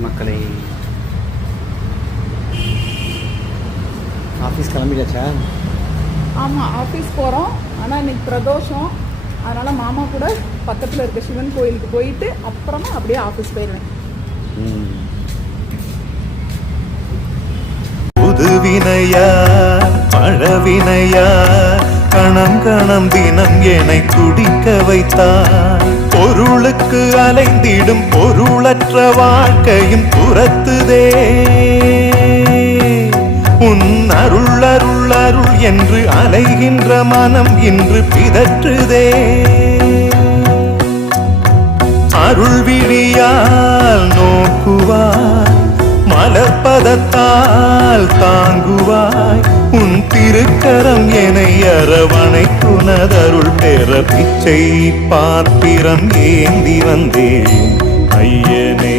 வணக்கங்கள் மக்களை. ஆஃபீஸ் கிளம்பிடாச்சா? ஆமாம், ஆஃபீஸ் போகிறோம். ஆனால் இன்னைக்கு பிரதோஷம், அதனால் மாமா கூட பக்கத்தில் இருக்க சிவன் கோயிலுக்கு போயிட்டு அப்புறமா அப்படியே ஆஃபீஸ் போயிடுவேன். புதுவினையா பழவினையா கணம் கணம் தினம் என்னை துடிக்க வைத்தாய். பொருளுக்கு அலைந்திடும் பொருளற்ற வாழ்க்கையும் துரத்துதே. உன் அருள் அருள் அருள் என்று அலைகின்ற மனம் இன்று பிதற்றுதே. அருள் விழியால் நோக்குவாய், மலர்பதத்தால் தாங்குவாய். உன் திருக்கரம் என்னை அரவணைக்குனதருள் பெற பிச்சை பாத்திரம் ஏந்தி வந்தேன் ஐயனே.